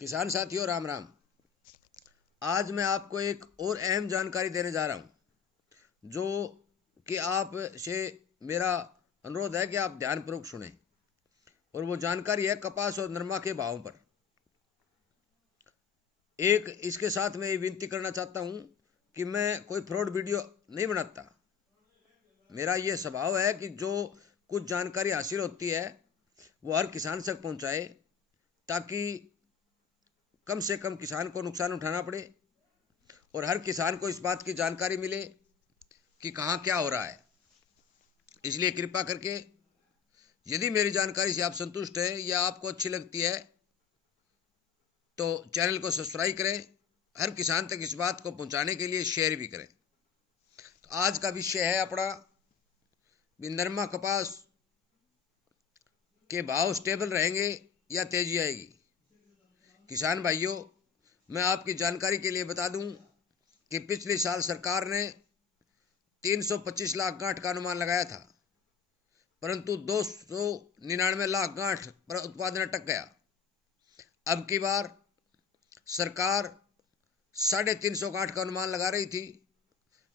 किसान साथियों राम राम। आज मैं आपको एक और अहम जानकारी देने जा रहा हूं जो कि आप से मेरा अनुरोध है कि आप ध्यानपूर्वक सुने। और वो जानकारी है कपास और नरमा के भाव पर। एक इसके साथ मैं ये विनती करना चाहता हूं कि मैं कोई फ्रॉड वीडियो नहीं बनाता। मेरा ये स्वभाव है कि जो कुछ जानकारी हासिल होती है वो हर किसान तक पहुंचाए, ताकि कम से कम किसान को नुकसान उठाना पड़े और हर किसान को इस बात की जानकारी मिले कि कहाँ क्या हो रहा है। इसलिए कृपा करके यदि मेरी जानकारी से आप संतुष्ट हैं या आपको अच्छी लगती है तो चैनल को सब्सक्राइब करें। हर किसान तक इस बात को पहुंचाने के लिए शेयर भी करें। तो आज का विषय है अपना नरमा कपास के भाव स्टेबल रहेंगे या तेजी आएगी। किसान भाइयों, मैं आपकी जानकारी के लिए बता दूं कि पिछले साल सरकार ने 325 लाख गांठ का अनुमान लगाया था, परंतु 299 लाख गांठ पर उत्पादन अटक गया। अब की बार सरकार 350 गांठ का अनुमान लगा रही थी,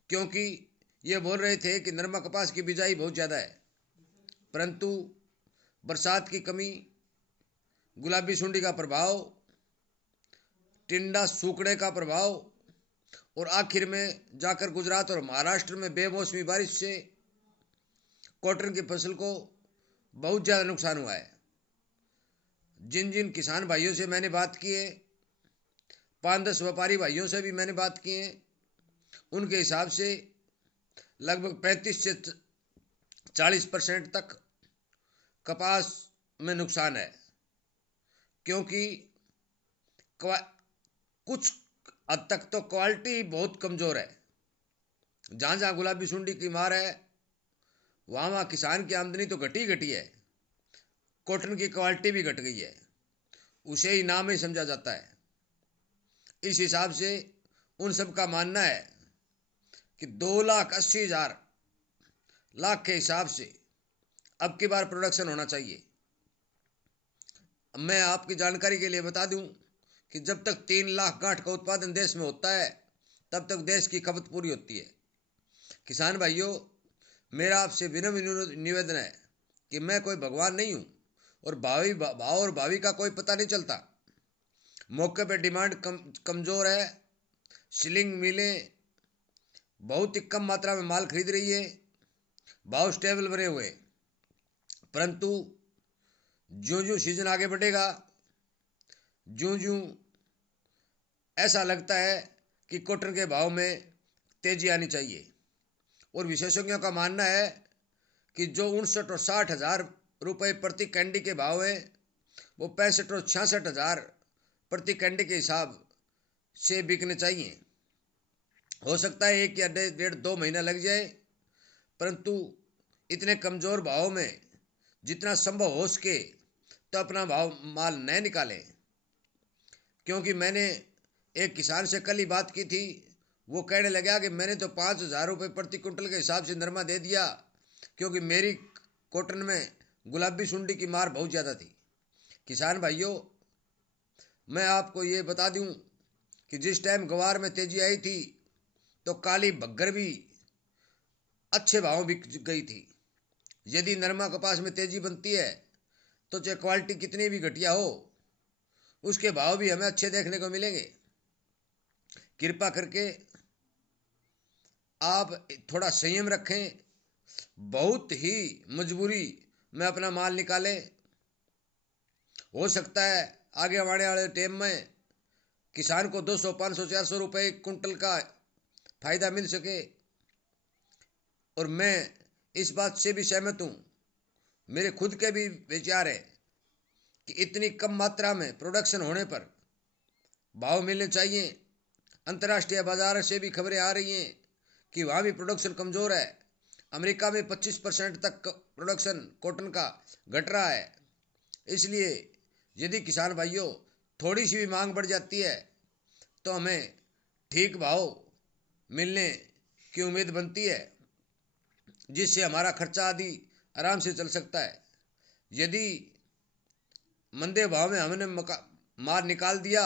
क्योंकि ये बोल रहे थे कि नरमा कपास की बिजाई बहुत ज़्यादा है, परंतु बरसात की कमी, गुलाबी सुंडी का प्रभाव, टिंडा सूखने का प्रभाव और आखिर में जाकर गुजरात और महाराष्ट्र में बेमौसमी बारिश से कॉटन की फसल को बहुत ज़्यादा नुकसान हुआ है। जिन जिन किसान भाइयों से मैंने बात की है, 5-10 व्यापारी भाइयों से भी मैंने बात की है, उनके हिसाब से लगभग 35 से 40% तक कपास में नुकसान है, क्योंकि कुछ हद तक तो क्वालिटी बहुत कमज़ोर है। जहाँ जहाँ गुलाबी सुंडी की मार है वहाँ वहाँ किसान की आमदनी तो घटी घटी है, कॉटन की क्वालिटी भी घट गई है। उसे ही नाम ही समझा जाता है। इस हिसाब से उन सब का मानना है कि 2,80,000 लाख के हिसाब से अब की बार प्रोडक्शन होना चाहिए। मैं आपकी जानकारी के लिए बता दूं कि जब तक 3 लाख गांठ का उत्पादन देश में होता है तब तक देश की खपत पूरी होती है। किसान भाइयों, मेरा आपसे विनम्र निवेदन है कि मैं कोई भगवान नहीं हूं और भाव और भावी का कोई पता नहीं चलता। मौके पे डिमांड कमज़ोर है, सीलिंग मिलें बहुत ही कम मात्रा में माल खरीद रही है, भाव स्टेबल बने हुए, परंतु ज्यों ज्यों सीजन आगे बढ़ेगा ज्यों ज्यों ऐसा लगता है कि कॉटन के भाव में तेजी आनी चाहिए। और विशेषज्ञों का मानना है कि जो 59 और 60,000 रुपये प्रति कैंडी के भाव हैं वो 65 और 66,000 प्रति कैंडी के हिसाब से बिकने चाहिए। हो सकता है 1 या 1.5-2 महीना लग जाए, परंतु इतने कमज़ोर भाव में जितना संभव हो सके तो अपना भाव माल न निकालें। क्योंकि मैंने एक किसान से कल ही बात की थी, वो कहने लगा कि मैंने तो 5,000 रुपये प्रति कुंटल के हिसाब से नरमा दे दिया, क्योंकि मेरी कॉटन में गुलाबी सुंडी की मार बहुत ज़्यादा थी। किसान भाइयों, मैं आपको ये बता दूं कि जिस टाइम ग्वार में तेजी आई थी तो काली बग्गर भी अच्छे भाव बिक गई थी। यदि नरमा कपास में तेजी बनती है तो चाहे क्वालिटी कितनी भी घटिया हो उसके भाव भी हमें अच्छे देखने को मिलेंगे। कृपा करके आप थोड़ा संयम रखें, बहुत ही मजबूरी में अपना माल निकालें। हो सकता है आगे आने वाले टाइम में किसान को 200, 500, 400 रुपये कुंटल का फायदा मिल सके। और मैं इस बात से भी सहमत हूँ, मेरे खुद के भी विचार है कि इतनी कम मात्रा में प्रोडक्शन होने पर भाव मिलने चाहिए। अंतर्राष्ट्रीय बाजार से भी खबरें आ रही हैं कि वहाँ भी प्रोडक्शन कमज़ोर है। अमेरिका में 25% तक प्रोडक्शन कॉटन का घट रहा है। इसलिए यदि किसान भाइयों थोड़ी सी भी मांग बढ़ जाती है तो हमें ठीक भाव मिलने की उम्मीद बनती है, जिससे हमारा खर्चा आदि आराम से चल सकता है। यदि मंदे भाव में हमने माल निकाल दिया,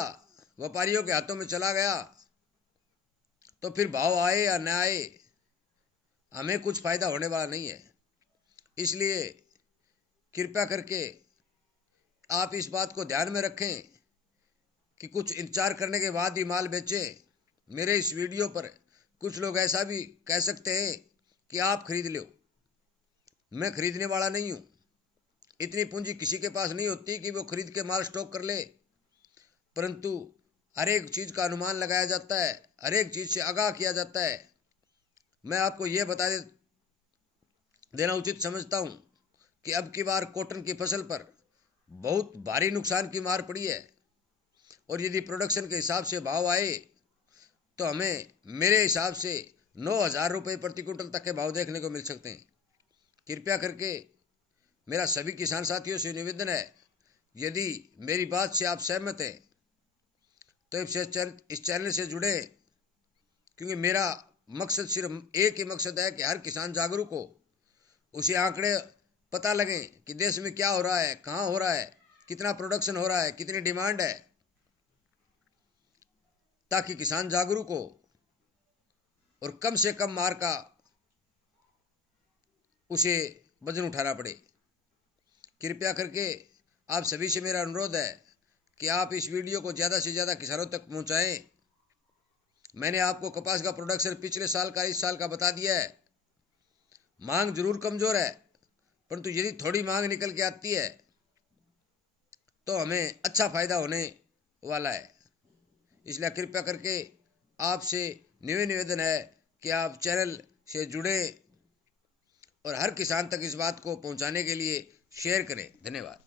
व्यापारियों के हाथों में चला गया, तो फिर भाव आए या न आए हमें कुछ फायदा होने वाला नहीं है। इसलिए कृपया करके आप इस बात को ध्यान में रखें कि कुछ इंतजार करने के बाद ही माल बेचें। मेरे इस वीडियो पर कुछ लोग ऐसा भी कह सकते हैं कि आप खरीद लो, मैं खरीदने वाला नहीं हूँ। इतनी पूंजी किसी के पास नहीं होती कि वो खरीद के माल स्टॉक कर ले, परंतु हर एक चीज़ का अनुमान लगाया जाता है, हर एक चीज़ से आगाह किया जाता है। मैं आपको ये बता देना उचित समझता हूँ कि अब की बार कॉटन की फसल पर बहुत भारी नुकसान की मार पड़ी है, और यदि प्रोडक्शन के हिसाब से भाव आए तो हमें मेरे हिसाब से 9,000 रुपये प्रति क्विंटल तक के भाव देखने को मिल सकते हैं। कृपया करके मेरा सभी किसान साथियों से निवेदन है, यदि मेरी बात से आप सहमत हैं तो इस चैनल से जुड़े, क्योंकि मेरा मकसद सिर्फ एक ही मकसद है कि हर किसान जागरूक हो, उसे आंकड़े पता लगें कि देश में क्या हो रहा है, कहाँ हो रहा है, कितना प्रोडक्शन हो रहा है, कितनी डिमांड है, ताकि किसान जागरूक हो और कम से कम मार का उसे वजन उठाना पड़े। कृपया करके आप सभी से मेरा अनुरोध है कि आप इस वीडियो को ज़्यादा से ज़्यादा किसानों तक पहुंचाएं। मैंने आपको कपास का प्रोडक्शन पिछले साल का इस साल का बता दिया है। मांग जरूर कमज़ोर है, परंतु यदि थोड़ी मांग निकल के आती है तो हमें अच्छा फायदा होने वाला है। इसलिए कृपया करके आपसे निवेदन है कि आप चैनल से जुड़ें और हर किसान तक इस बात को पहुंचाने के लिए शेयर करें। धन्यवाद।